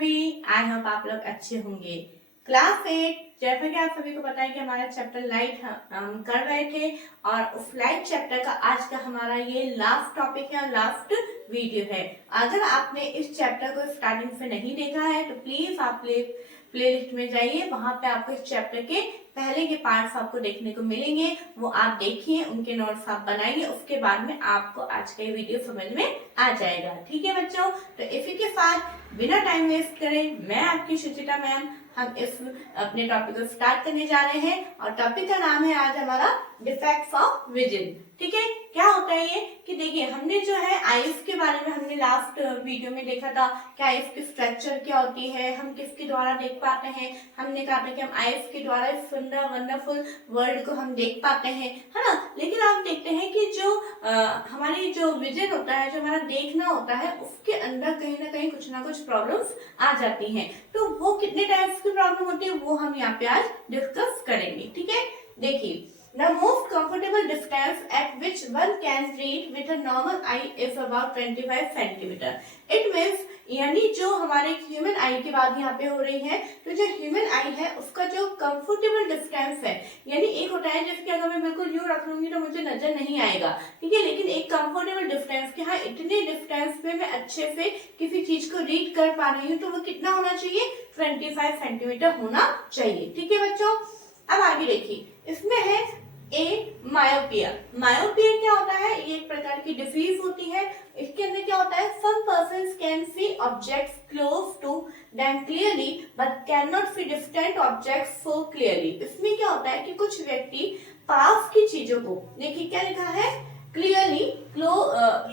सभी, I hope आप लोग अच्छे होंगे। क्लास 8 जैसा कि आप सभी को पता है कि हमारा चैप्टर लाइट हम कर रहे थे और उस लाइट चैप्टर का आज का हमारा ये लास्ट टॉपिक है, लास्ट वीडियो है। अगर आपने इस चैप्टर को स्टार्टिंग से नहीं देखा है तो प्लीज आप प्लेलिस्ट में जाइए, वहां पे आपको इस चैप्टर के पहले के पार्ट्स आपको देखने को मिलेंगे, वो आप देखिए, उनके नोट्स आप बनाइए, उसके बाद में आपको आज का ये वीडियो समझ में आ जाएगा। ठीक है बच्चों, तो इसी के साथ बिना टाइम वेस्ट करें मैं आपकी सुचिता मैम हम इस अपने टॉपिक को स्टार्ट करने जा रहे हैं और टॉपिक का नाम है आज हमारा डिफेक्ट्स ऑफ विजन। ठीक है, क्या होता है ये कि देखिए हमने जो है आईज के बारे में हमने लास्ट वीडियो में देखा था कि आईज की स्ट्रक्चर क्या होती है, हम किसके द्वारा देख पाते हैं। हमने कहा था कि हम आईज के द्वारा इस सुंदर वंडरफुल वर्ल्ड को हम देख पाते हैं, है ना। लेकिन आप देखते हैं कि जो हमारी जो विजन होता है, जो हमारा देखना होता है, उसके अंदर कहीं ना कुछ प्रॉब्लम्स आ जाती हैं। तो वो कितने टाइप्स की प्रॉब्लम होती है वो हम यहाँ पे आज डिस्कस करेंगे। ठीक है, देखिए The most comfortable distance at which one can read with a normal eye is about 25 centimeter. It means यानी जो हमारे ह्यूमन आई की बात यहाँ पे हो रही है, तो जो ह्यूमन आई है उसका जो कंफर्टेबल डिस्टेंस है, यानी एक होता है जैसे कि अगर मैं बिल्कुल यूं रख लूंगी तो मुझे नजर नहीं आएगा, ठीक है। लेकिन एक कंफर्टेबल डिस्टेंस कि हाँ इतने डिस्टेंस पे मैं अच्छे से किसी चीज को रीड कर पा रही हूँ, तो वो कितना होना चाहिए, 25 सेंटीमीटर होना चाहिए। ठीक है बच्चों, अब आगे देखिए, इसमें है मायोपिया। मायोपिया क्या होता है, ये एक प्रकार की डिजीज होती है। इसके अंदर क्या होता है, some persons can see objects close to them clearly but can not see distant objects so clearly. इसमें क्या होता है कि कुछ व्यक्ति पास की चीजों को, देखिए क्या लिखा है, clearly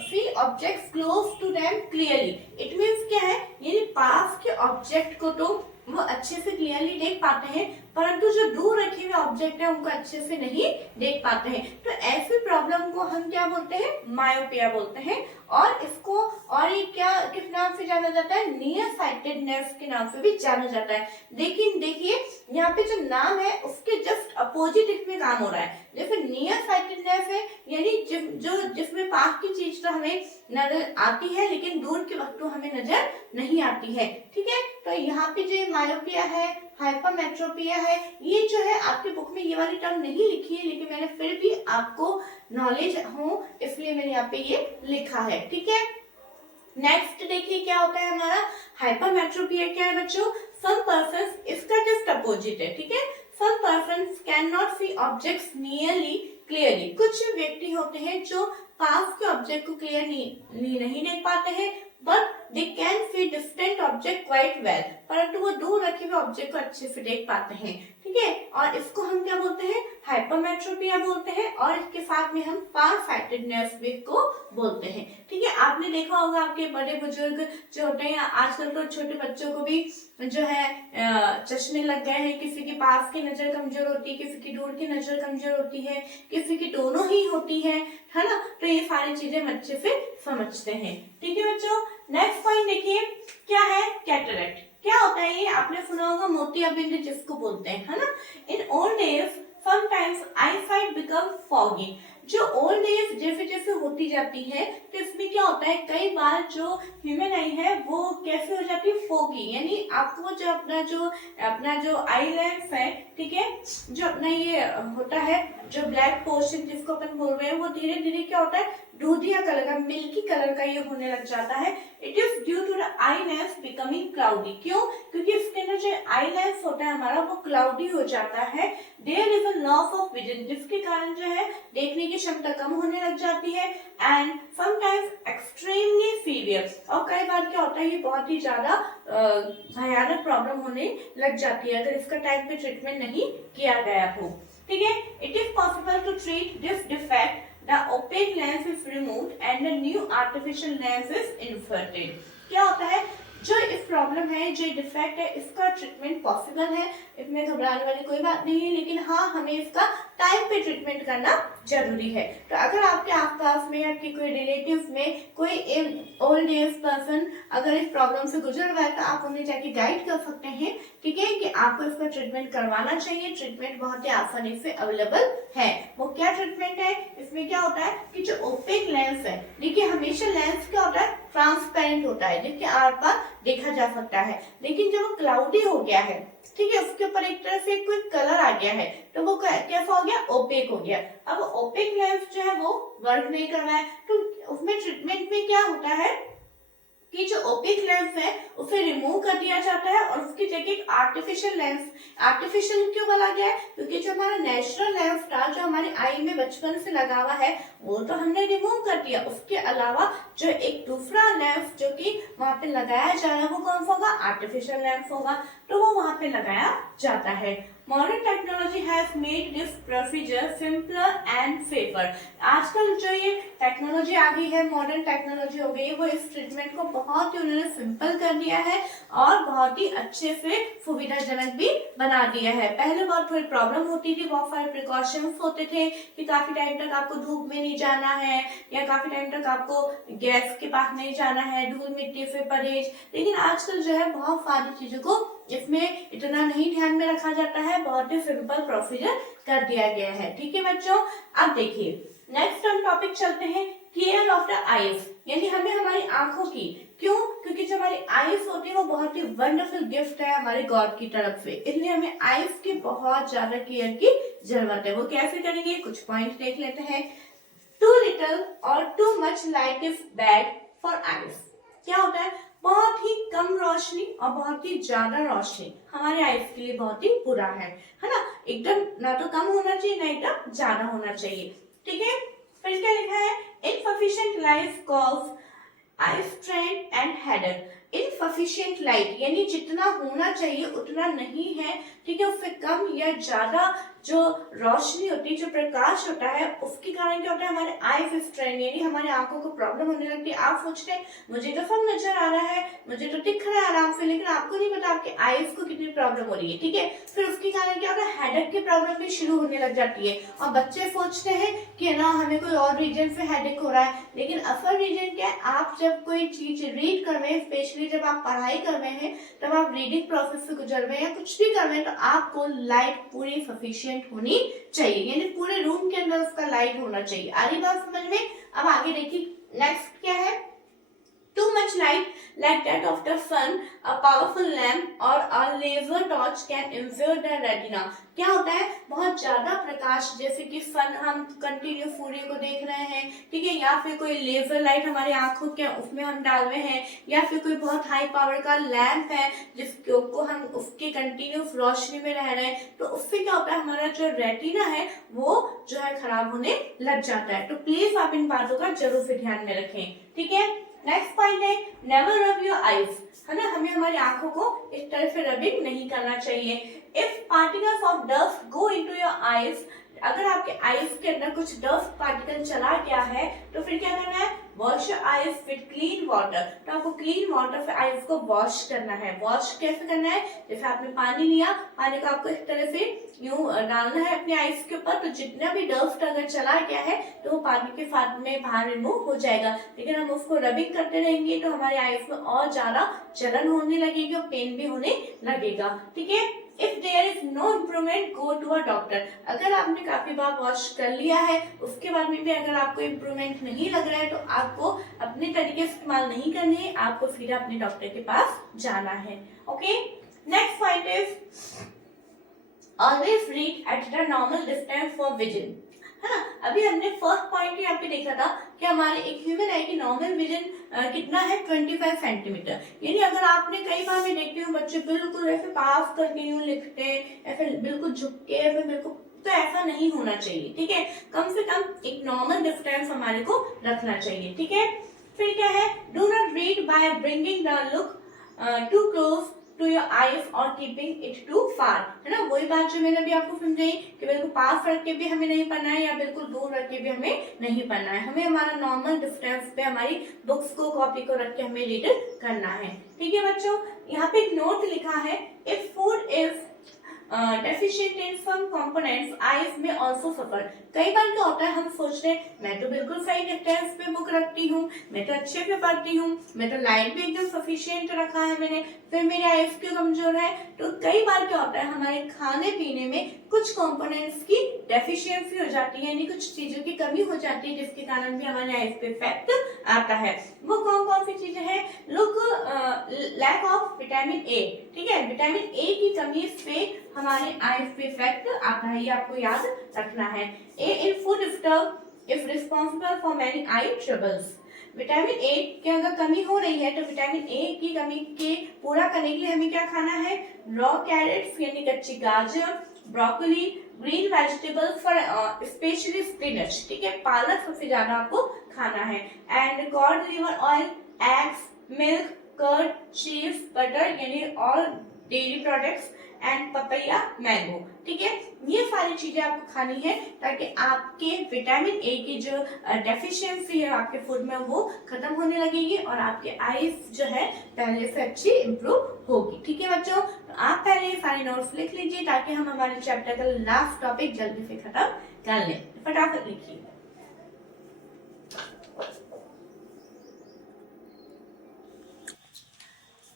see objects close to them clearly. It means क्या है, यानी पास के ऑब्जेक्ट को तो वो अच्छे से क्लियरली देख पाते हैं, परंतु जो दूर रखे हुए ऑब्जेक्ट है उनको अच्छे से नहीं देख पाते हैं। तो ऐसी प्रॉब्लम को हम क्या बोलते हैं, मायोपिया बोलते हैं। और इसको और ये क्या किस नाम से जाना जाता है, नियर साइटेडनेस के नाम से भी जाना जाता है। लेकिन देखिए यहाँ पे जो नाम है उसके जस्ट अपोजिट इसमें काम हो रहा है। जैसे नियर साइटेडनेस है यानी जिसमें पास की चीज तो हमें नजर आती है लेकिन दूर के वक्त तो हमें नजर नहीं आती है। ठीक है, तो यहाँ पे जो मायोपिया है, हाइपरमेट्रोपिया है, ये जो है आपके बुक में ये वाली टर्म नहीं लिखी है, लेकिन मैंने फिर भी आपको नॉलेज हो इसलिए मैंने यहाँ पे ये लिखा है। ठीक है, नेक्स्ट देखिए क्या होता है हमारा हाइपरमेट्रोपिया। क्या है बच्चों, सम पर्सन्स, इसका जस्ट अपोजिट है। ठीक है, some persons can not see objects nearly clearly. कुछ व्यक्ति होते हैं जो पास के ऑब्जेक्ट को क्लियरली नहीं देख पाते हैं, but they can see distant object quite well, परंतु वो दूर रखे हुए ऑब्जेक्ट को अच्छे से देख पाते हैं। ठीक है, और इसको हम क्या बोलते हैं, हाइपरमेट्रोपिया बोलते हैं, और इसके साथ में हम फार साइटेडनेस भी को बोलते हैं। ठीक है, आपने देखा होगा आपके बड़े बुजुर्ग जो होते हैं, आजकल तो छोटे बच्चों को भी जो है चश्मे लग गए हैं, किसी के पास की नजर कमजोर होती है, किसी की दूर की नजर कमजोर होती है, किसी की दोनों ही होती है ना। तो ये सारी चीजें हम अच्छे से समझते हैं। ठीक है बच्चों, नेक्स्ट पॉइंट देखिए क्या है, कैटरेक्ट। क्या होता है, ये आपने सुना होगा मोतियाबिंद जिसको बोलते हैं, है ना। In old age sometimes eyesight become foggy. जो ओल्ड एज जैसे जैसे होती जाती है तो इसमें क्या होता है, कई बार जो ह्यूमन आई है वो कैसे हो जाती है, फोगी, यानी आपको जो अपना जो आई लेंस है, ठीक है, जो अपना ये होता है जो ब्लैक पोर्शन जिसको अपन बोल रहे हैं, वो धीरे धीरे क्या होता है, दूधिया कलर का, मिल्की कलर का ये होने लग जाता है। It is due to the eye lens becoming cloudy. क्यों, क्योंकि इसके अंदर जो आई लेंस होता है हमारा वो क्लाउडी हो जाता है। There is a loss of vision, जिसके कारण जो है देखने की क्षमता कम होने लग जाती है। एंड समटाइम्स एक्सट्रीमली सीवियर, और कई बार क्या होता है ये बहुत ही ज्यादा भयानक प्रॉब्लम होने लग जाती है अगर इसका टाइम पे ट्रीटमेंट नहीं किया गया हो। ठीक है, it is possible to treat this defect, the opaque lens is removed and the new artificial lens is inserted. क्या होता है, जो इस प्रॉब्लम है, जो डिफेक्ट है, इसका ट्रीटमेंट पॉसिबल है, इसमें घबराने वाली कोई बात नहीं है, लेकिन हाँ हमें इसका टाइम पे ट्रीटमेंट करना जरूरी है। तो अगर आपके आसपास में आपके कोई रिलेटिव्स में कोई ओल्ड एज पर्सन अगर इस प्रॉब्लम से गुजर रहा है तो आप उन्हें जाके गाइड कर सकते हैं, ठीक है, कि आपको इसका ट्रीटमेंट करवाना चाहिए। ट्रीटमेंट बहुत ही आसानी से अवेलेबल है। वो क्या ट्रीटमेंट है, इसमें क्या होता है कि जो ओपेक लेंस है, देखिए हमेशा लेंस क्या होता है, ट्रांसपेरेंट होता है, जिसके आर पार देखा जा सकता है। लेकिन जब वो क्लाउडी हो गया है, ठीक है, उसके ऊपर एक तरह से कोई कलर आ गया है, तो वो कैसा हो गया, ओपेक हो गया। अब ओपेक लेंस जो है वो वर्क नहीं कर रहा है, तो उसमें ट्रीटमेंट में क्या होता है कि जो ओपेक लेंस है उसे रिमूव कर दिया जाता है और उसकी जगह एक आर्टिफिशियल लेंस, आर्टिफिशियल क्यों बोला गया है, क्योंकि जो हमारा नेचुरल लेंस था जो हमारी आई में बचपन से लगा हुआ है वो तो हमने रिमूव कर दिया। उसके अलावा जो एक दूसरा लेंस जो कि वहां पे लगाया जा रहा है वो कौन सा होगा, आर्टिफिशियल लेंस होगा, तो वो वहां पे लगाया जाता है। Modern technology has made this procedure simpler and safer। आजकल जो ये टेक्नोलॉजी आ गई है, मॉडर्न टेक्नोलॉजी हो गई है, वो इस ट्रीटमेंट को बहुत ही उन्होंने सिंपल कर दिया है और बहुत ही अच्छे से सुविधाजनक भी बना दिया है। पहले बहुत थोड़ी प्रॉब्लम होती थी, बहुत सारे प्रिकॉशंस होते थे कि काफी टाइम तक आपको धूप में नहीं जाना है या काफी टाइम तक आपको गैस के पास नहीं जाना है, धूल मिट्टी से परहेज। लेकिन आजकल जो है बहुत सारी चीजों को इसमें इतना नहीं ध्यान में रखा जाता है, बहुत ही सिंपल प्रोसीजर कर दिया गया है। ठीक है बच्चों, अब देखिए नेक्स्ट हम टॉपिक चलते हैं, केयर ऑफ द आईज, यानी हमें हमारी आंखों की, क्यों, क्योंकि जो हमारी आईज होती है वो बहुत ही वंडरफुल गिफ्ट है हमारे गॉड की तरफ से, इसलिए हमें आईज की बहुत ज्यादा केयर की जरूरत है। वो कैसे करेंगे, कुछ पॉइंट देख लेते हैं। टू लिटिल और too much light is bad for eyes. क्या होता है, बहुत ही कम रोशनी और बहुत ही ज्यादा रोशनी हमारे आईज के लिए बहुत ही बुरा है ना। एकदम ना तो कम होना चाहिए ना एकदम ज्यादा होना चाहिए। ठीक है, फिर क्या लिखा है, insufficient light cause eye strain and headache. Insufficient light यानी जितना होना चाहिए उतना नहीं है, ठीक है, उससे कम या ज्यादा जो रोशनी होती है, जो प्रकाश होता है, उसके कारण क्या होता है, हमारे आई स्ट्रेन यानी हमारी आंखों को प्रॉब्लम होने लगती है। आप सोचते हैं मुझे तो सब नजर आ रहा है, मुझे तो दिख रहा है आराम से, लेकिन आपको नहीं पता आपके आईज को कितनी प्रॉब्लम हो रही है। ठीक है, फिर उसके कारण क्या होता है, हेडेक की प्रॉब्लम भी शुरू होने लग जाती है और बच्चे सोचते हैं कि ना हमें कोई और रीजन से हेडेक हो रहा है, लेकिन असल रीजन क्या है, आप जब कोई चीज रीड कर रहे हैं, स्पेशली जब आप पढ़ाई कर रहे हैं, तब आप रीडिंग प्रोसेस से गुजर रहे हैं या कुछ भी कर रहे हैं, तो आपको लाइट पूरी सफिशिएंट होनी चाहिए, यानी पूरे रूम के अंदर उसका लाइट होना चाहिए। आ रही बात समझ में? अब आगे देखिए नेक्स्ट क्या है, too much light like that of the sun, a powerful lamp or a laser torch can injure the retina। क्या होता है, बहुत ज्यादा प्रकाश, जैसे कि सन, हम कंटिन्यू सूर्य को देख रहे हैं, ठीक है, या फिर कोई लेजर लाइट हमारे आंखों के उसमें हम डाल रहे हैं, या फिर कोई बहुत हाई पावर का लैंप है जिसको हम उसकी कंटिन्यू रोशनी में रह रहे हैं, तो उससे क्या होता है, हमारा जो रेटिना है वो जो है खराब होने लग जाता है। तो प्लीज आप इन बातों का जरूर से ध्यान में रखें। ठीक है, नेक्स्ट पॉइंट है, नेवर रब योर आईज, है ना, हमें हमारी आंखों को इस तरह से रबिंग नहीं करना चाहिए। If particles of dust go into your eyes, अगर आपके आईज के अंदर कुछ डस्ट पार्टिकल चला गया है तो फिर क्या करना है, wash your eyes with clean water. तो आपको क्लीन वाटर से आईज को वॉश करना है। वॉश कैसे करना है, जैसे आपने पानी लिया, पानी को आपको इस तरह से यूं डालना है अपने आईज के ऊपर, तो जितना भी डस्ट अगर चला गया है तो वो पानी के साथ में बाहर रिमूव हो जाएगा। लेकिन हम उसको रबिंग करते रहेंगे तो हमारे आईज में और ज्यादा जलन होने लगेगी और पेन भी होने लगेगा। ठीक है, if there is no improvement go to a doctor. अगर आपने काफी बार वॉश कर लिया है, उसके बाद में भी अगर आपको इम्प्रूवमेंट नहीं लग रहा है, तो आपको अपने तरीके इस्तेमाल नहीं करने हैं, आपको फिर अपने डॉक्टर के पास जाना है। Okay, next point is always read at the normal distance for vision, है ना। अभी हमने फर्स्ट पॉइंट यहाँ पे देखा था कि हमारे एक ह्यूमन आई की नॉर्मल विजन कितना है, 25 सेंटीमीटर। यानी अगर आपने कई बार मैं देखती हूँ बच्चे बिल्कुल ऐसे पास करके यूं लिखते हैं, ऐसे बिल्कुल झुक के, ऐसे बिल्कुल, तो ऐसा नहीं होना चाहिए। ठीक है, कम से कम एक नॉर्मल डिस्टेंस हमारे को रखना चाहिए। ठीक है, फिर क्या है, do not read by bringing the look to close to your eyes और कीपिंग इट टू फार, है ना। वही बात जो मैंने अभी आपको समझाई कि बिल्कुल पास रख के भी हमें नहीं पढ़ना है या बिल्कुल दूर रख के भी हमें नहीं पढ़ना है। हमें हमारा नॉर्मल डिस्टेंस पे हमारी बुक्स को, कॉपी को रख के हमें रीड करना है। ठीक है बच्चों, यहाँ पे एक नोट लिखा है, if food is deficient in some components eyes में आल्सो सफर। कई बार क्या होता है, हम सोचते हैं मैं तो बिल्कुल सही डिस्टेंस पे बुक रखती हूँ, मैं तो अच्छे से पढ़ती हूँ, मैं तो लाइट भी एकदम सफिशिएंट रखा है मैंने, फिर मेरी आईज क्यों कमजोर है। तो कई बार क्या होता है, हमारे खाने पीने में कुछ कंपोनेंट्स की डेफिशिएंसी हो जाती है, यानी कुछ चीजों की कमी हो जाती है, जिसके कारण भी हमारे आईज पे इफेक्ट आता है। वो कौन कौन सी चीजें हैं, look lack of vitamin A, ठीक है, विटामिन ए की कमी से हमारे आईज पे इफेक्ट आता है, ये आपको याद रखना है। A in food is responsible for many eye troubles. Vitamin A की अगर कमी हो रही है तो विटामिन ए की कमी के पूरा करने के लिए हमें क्या खाना है, रॉ कैरेट्स यानी कच्ची गाजर, broccoli, green vegetables for specially spinach, ठीक है, पालक सबसे ज्यादा आपको खाना है, and cod liver oil, eggs, milk, curd, cheese, butter यानी all dairy products, and papaya, mango, ठीक है, ये सारी चीजें आपको खानी है ताकि आपके विटामिन ए की जो डेफिशिएंसी है आपके फूड में वो खत्म होने लगेगी और आपके आईज जो है पहले से अच्छी इंप्रूव होगी, ठीक है बच्चों। तो आप पहले सारे नोट्स लिख लीजिए ताकि हम हमारे चैप्टर का लास्ट टॉपिक जल्दी से खत्म कर लें। फटाफट लिखिए।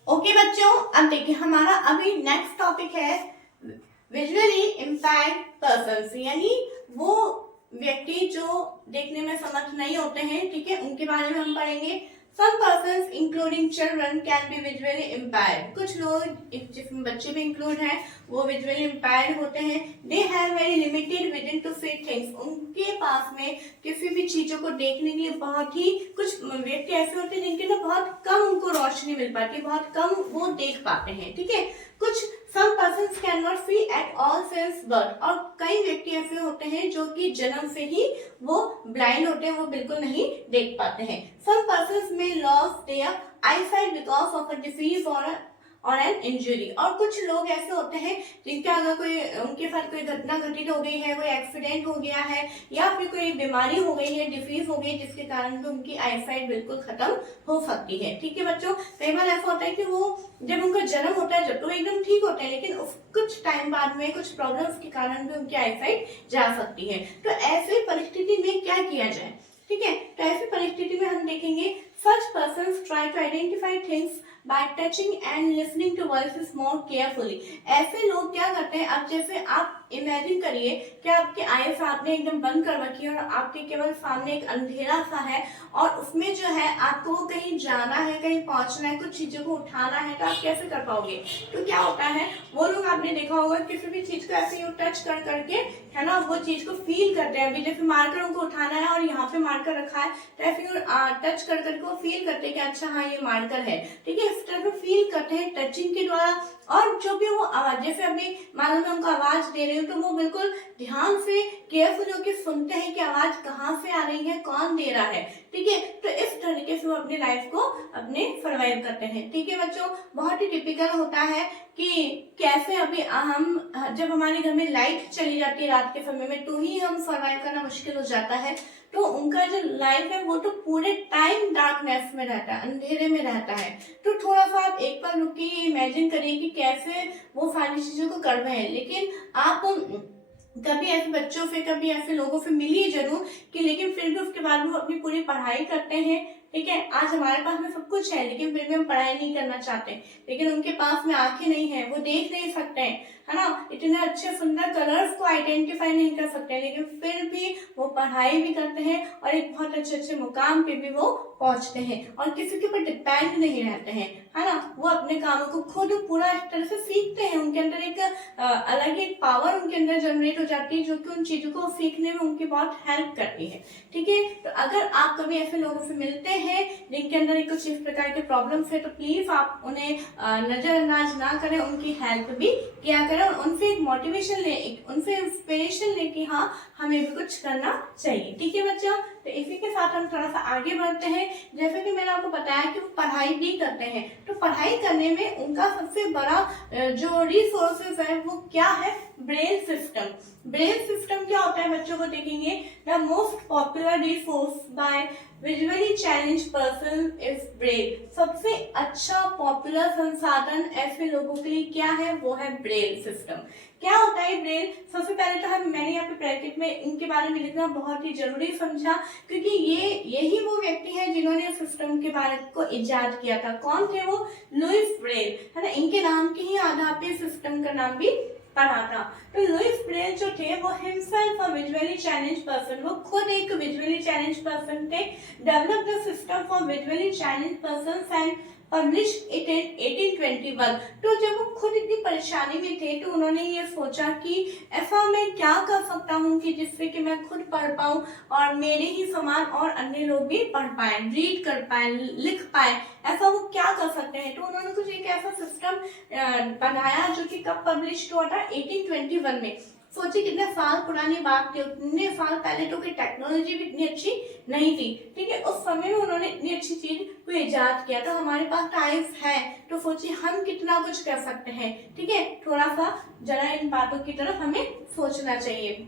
ओके बच्चों, अब देखिए हमारा अभी नेक्स्ट टॉपिक है विजुअली इम्पेयर्ड पर्सन्स, यानी वो व्यक्ति जो देखने में समर्थ नहीं होते हैं, ठीक है, उनके बारे में हम पढ़ेंगे। Some persons including children can be visually impaired. कुछ लोग जिसमें बच्चे भी इंक्लूड हैं वो visually impaired होते हैं। They have very limited vision to see things. उनके पास में किसी भी चीजों को देखने के लिए बहुत ही, कुछ व्यक्ति ऐसे होते हैं जिनके ना बहुत कम उनको रोशनी मिल पाती है, बहुत कम वो देख पाते हैं, ठीक है। कुछ some persons cannot see at all since birth, और कई व्यक्ति ऐसे होते हैं जो कि जन्म से ही वो ब्लाइंड होते हैं, वो बिल्कुल नहीं देख पाते हैं। Some persons may lose their eyesight because of a disease और एन इंजरी, और कुछ लोग ऐसे होते हैं जिनके अगर कोई उनके साथ कोई घटना घटित हो गई है, कोई एक्सीडेंट हो गया है या फिर कोई बीमारी हो गई है, डिसीज हो गई, जिसके कारण भी उनकी आईसाइट बिल्कुल खत्म हो सकती है, ठीक है बच्चों। कई बार ऐसा होता है कि वो जब उनका जन्म होता है जब तो एकदम ठीक होते हैं, लेकिन कुछ टाइम बाद में कुछ प्रॉब्लम्स के कारण भी उनकी आईसाइट जा सकती है। तो ऐसी परिस्थिति में क्या किया जाए, ठीक है। तो ऐसी परिस्थिति में हम देखेंगे such persons try to identify things by touching and listening to voices more carefully. ऐसे लोग क्या करते हैं, अब जैसे आप इमेजिन करिए कि आपकी आईज आपने एकदम बंद कर रखी है और आपके केवल सामने एक अंधेरा सा है और उसमें जो है आपको कहीं जाना है, कहीं पहुंचना है, कुछ चीजों को उठाना है, तो आप कैसे कर पाओगे। तो क्या होता है, वो लोग आपने देखा होगा किसी भी चीज को ऐसे ही टच कर करके, है ना, वो चीज को फील करते हैं। अभी जैसे मार्कर उनको उठाना है और यहाँ पे मार्कर रखा है तो ऐसे टच कर करके वो फील करते हैं कि अच्छा हाँ ये मार्कर है, ठीक है। इस तरह से फील करते हैं टचिंग के द्वारा। और जो भी वो आवाज, जैसे अभी मान लो मैं उनको आवाज दे रही हूँ तो वो बिल्कुल ध्यान से केयरफुल होकर सुनते हैं कि आवाज कहाँ से आ रही है, कौन दे रहा है, ठीक है। तो इस तरीके से वो अपनी लाइफ को अपने सर्वाइव करते हैं, ठीक है बच्चों। बहुत ही टिपिकल होता है कि कैसे अभी हम जब हमारे घर में लाइट चली जाती है रात के समय में तो ही हम सर्वाइव करना मुश्किल हो जाता है। तो उनका जो लाइफ है वो तो पूरे टाइम डार्कनेस में रहता है, अंधेरे में रहता है। तो थोड़ा सा आप एक बार रुकिए, इमेजिन करिए कि कैसे वो सारी चीजों को कर रहे हैं। लेकिन आप कभी ऐसे बच्चों से, कभी ऐसे लोगों से मिलिए जरूर कि लेकिन फिर भी उसके बाद वो अपनी पूरी पढ़ाई करते हैं, ठीक है। आज हमारे पास में सब कुछ है लेकिन फिर भी हम पढ़ाई नहीं करना चाहते, लेकिन उनके पास में आंखें नहीं है, वो देख नहीं सकते हैं, है ना, इतने अच्छे सुंदर कलर्स को आइडेंटिफाई नहीं कर सकते, लेकिन फिर भी वो पढ़ाई भी करते हैं और एक बहुत अच्छे मुकाम पे भी वो पहुंचते हैं और किसी के ऊपर डिपेंड नहीं रहते हैं, है ना। वो अपने कामों को खुद पूरा इस तरह से सीखते हैं। उनके अंदर एक अलग ही पावर उनके अंदर जनरेट हो जाती है जो कि उन चीजों को सीखने में उनकी बहुत हेल्प करती है, ठीक है। तो अगर आप कभी ऐसे लोगों से मिलते हैं जिनके अंदर कुछ इस प्रकार के प्रॉब्लम्स है तो प्लीज आप उन्हें नजरअंदाज ना करें, उनकी हेल्प भी किया करें और उनसे एक मोटिवेशन ले, उनसे इंस्पिरेशन ले कि हाँ हमें भी कुछ करना चाहिए, ठीक है बच्चों। तो इसी के साथ हम थोड़ा सा आगे बढ़ते हैं। जैसे कि मैंने आपको बताया कि वो पढ़ाई भी करते हैं, तो पढ़ाई करने में उनका सबसे बड़ा जो रिसोर्सेज है वो क्या है, ब्रेन सिस्टम। ब्रेन सिस्टम क्या होता है बच्चों को देखेंगे, the most popular resource bye visually challenge person is brain. सबसे अच्छा पॉपुलर संसाधन ऐसे लोगों के लिए क्या है, वो है ब्रेन सिस्टम। क्या होता है ब्रेन, सबसे पहले तो मैंने यहाँ पे ब्रैकेट में इनके बारे में लिखना बहुत ही जरूरी समझा क्योंकि यही वो व्यक्ति है जिन्होंने सिस्टम के बारे को इजाद किया था। कौन थे वो, लुइस ब्रेन, है ना। इनके नाम के ही आधार पे सिस्टम का नाम भी पढ़ा था। तो लुइस ब्रेन जो थे वो himself a visually challenge person, वो खुद एक विजुअली चैलेंज पर्सन थे। Develop the system for visually challenge person and publish it in 1821। तो जब वो खुद इतनी परेशानी में थे तो उन्होंने ये सोचा कि ऐसा मैं क्या कर सकता हूँ कि जिससे कि मैं खुद पढ़ पाऊँ और मेरे ही समान और अन्य लोग भी पढ़ पाए, रीड कर पाए, लिख पाए, ऐसा वो क्या कर सकते हैं। तो उन्होंने कुछ एक ऐसा सिस्टम बनाया जो कि कब पब्लिश हुआ था, 1821 में। सोचिए कितने साल पुरानी बात थी, उतने साल पहले तो कोई टेक्नोलॉजी भी इतनी अच्छी नहीं थी, ठीक है। उस समय में उन्होंने इतनी अच्छी चीज को इजाद किया। तो हमारे पास टाइम है तो सोचिए हम कितना कुछ कर सकते हैं, ठीक है। थोड़ा सा जरा इन बातों की तरफ हमें सोचना चाहिए।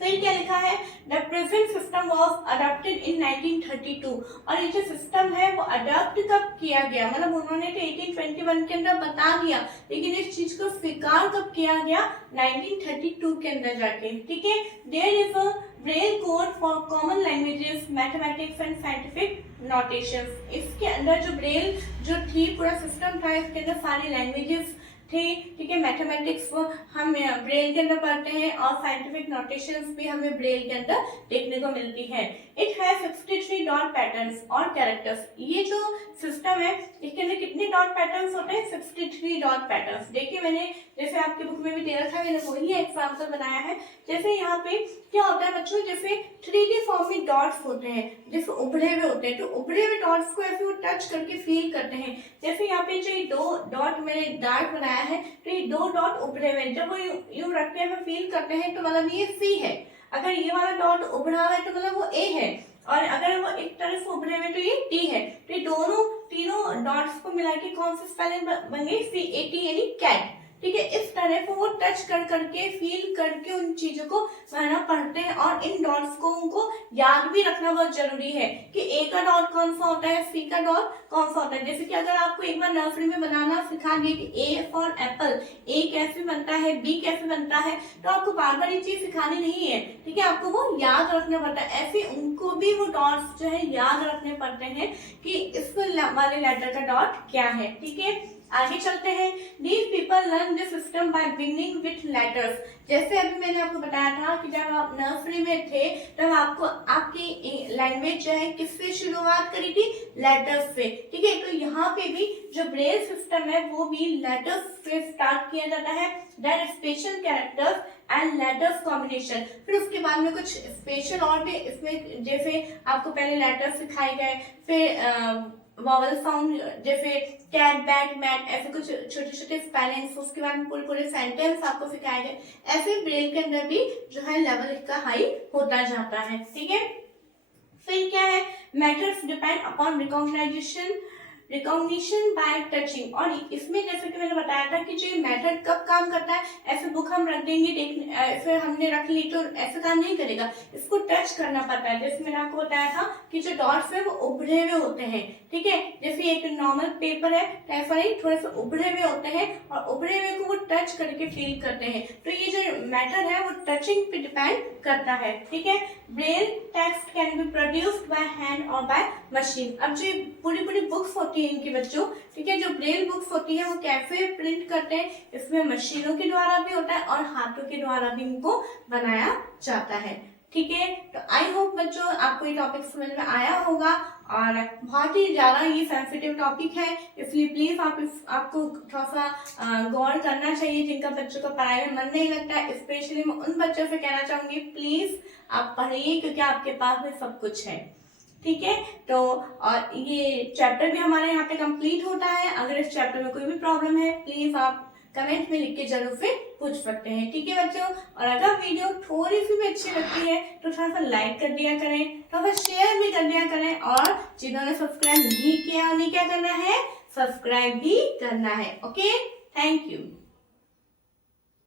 फिर क्या लिखा है, the present system was adopted in 1932। और ये जो सिस्टम है वो अडॉप्ट कब किया गया, मतलब उन्होंने तो 1821 के अंदर बता दिया, लेकिन इस चीज को स्वीकार कब किया गया, 1932 के अंदर जाके, ठीक है। There is a braille code for common languages, mathematics and scientific notations. इसके अंदर जो ब्रेल जो थी, पूरा सिस्टम था, इसके अंदर सारी लैंग्वेजेस थे, ठीक है। मैथमेटिक्स हम ब्रेल के अंदर पढ़ते हैं और साइंटिफिक नोटेशंस भी हमें ब्रेल के अंदर देखने को मिलती है। इट हैज 63 डॉट पैटर्न्स और कैरेक्टर्स। ये जो सिस्टम है इसके अंदर कितने डॉट पैटर्न्स होते हैं, 63 डॉट पैटर्न्स। देखिए मैंने जैसे आपकी बुक में भी दे रखा है, मैंने वही एग्जाम्पल बनाया है। जैसे यहाँ पे क्या होता है बच्चों, जैसे 3D फॉर्म में डॉट्स होते हैं, जैसे उभरे हुए होते हैं, तो उभरे हुए डॉट्स को ऐसे वो टच करके फील करते हैं। जैसे यहाँ पे जो 2 डॉट मैंने डार्ट बनाया है, तो ये 2 डॉट उभरे हुए, जब वो यूं रखते हैं, फील करते हैं, तो मतलब ये सी है। अगर ये वाला डॉट उभरा हुआ है तो मतलब वो ए है, और अगर वो एक तरह से उभरे हुए तो ये टी है। तो ये तीनों डॉट्स को मिला के कौन सी स्पेलिंग बन गई, CAT यानी कैट, ठीक है। इस तरह को वो टच कर करके फील करके उन चीजों को पढ़ते हैं, और इन डॉट्स को उनको याद भी रखना बहुत जरूरी है कि ए का डॉट कौन सा होता है, सी का डॉट कौन सा होता है। जैसे कि अगर आपको एक बार नर्सरी में बनाना सिखा दिए कि ए फॉर एप्पल, ए कैसे बनता है, बी कैसे बनता है, तो आपको बार बार ये चीज सिखानी नहीं है, ठीक है। आपको वो याद रखना पड़ता है। ऐसे उनको भी वो डॉट्स जो है याद रखने पड़ते हैं कि इस वाले लेटर का डॉट क्या है, ठीक है। आगे चलते हैं। These people learn this system by beginning with letters। जैसे अभी मैंने आपको बताया था कि जब आप नर्सरी में थे तब आपको आपकी लैंग्वेज जो है किससे शुरुआत करी थी, लेटर्स से, ठीक है। तो यहाँ पे भी जो ब्रेल सिस्टम है वो भी लेटर्स से स्टार्ट किया जाता है, then special characters and letters combination. फिर उसके बाद में कुछ स्पेशल और भी इसमें, जैसे आपको पहले लेटर्स सिखाए गए, फिर वॉवल साउंड जैसे कैट, बैट, मैट, ऐसे कुछ छोटे छोटे स्पेलिंग्स, उसके बाद पूरे सेंटेंस आपको सिखाए गए। ऐसे ब्रेल के अंदर भी जो है लेवल इसका हाई होता जाता है, ठीक है। फिर क्या है, methods depend upon recognition bye touching. और इसमें जैसे कि मैंने बताया था कि जो मेथड कब काम करता है, ऐसे बुक हम रख देंगे, फिर हमने रख ली तो ऐसे काम नहीं करेगा, इसको टच करना पड़ता है। जैसे मैंने आपको बताया था कि जो डॉट्स है वो उभरे हुए होते हैं, ठीक है। जैसे एक नॉर्मल पेपर है, ऐसा ही थोड़े से उभरे हुए होते हैं, और उभरे हुए को वो टच करके फील करते हैं। तो ये जो मेथड है वो टचिंग पे डिपेंड करता है, ठीक है। Braille text can be produced by hand और बाय मशीन। अब जो पूरी बुक्स होती है इनकी बच्चों, ठीक है, जो ब्रेल बुक्स होती है वो कैसे प्रिंट करते हैं, इसमें मशीनों के द्वारा भी होता है और हाथों के द्वारा भी इनको बनाया जाता है, ठीक है। तो आई होप बच्चों आपको ये टॉपिक समझ में आया होगा, और बहुत ही ज्यादा ये सेंसिटिव टॉपिक है, इसलिए प्लीज आपको थोड़ा सा गौर करना चाहिए जिनका बच्चों का पढ़ाई में मन नहीं लगता है। स्पेशली मैं उन बच्चों से कहना चाहूंगी प्लीज आप पढ़िए, क्योंकि आपके पास में सब कुछ है, ठीक है। तो और ये चैप्टर भी हमारे यहाँ पे कंप्लीट होता है। अगर इस चैप्टर में कोई भी प्रॉब्लम है प्लीज आप कमेंट में लिख के जरूर से पूछ सकते हैं, ठीक है बच्चों। और अगर वीडियो थोड़ी सी भी अच्छी लगती है तो थोड़ा सा लाइक कर दिया करें, थोड़ा सा शेयर भी कर दिया करें, और जिन्होंने सब्सक्राइब नहीं किया उन्हें क्या करना है, सब्सक्राइब भी करना है। Okay, thank you.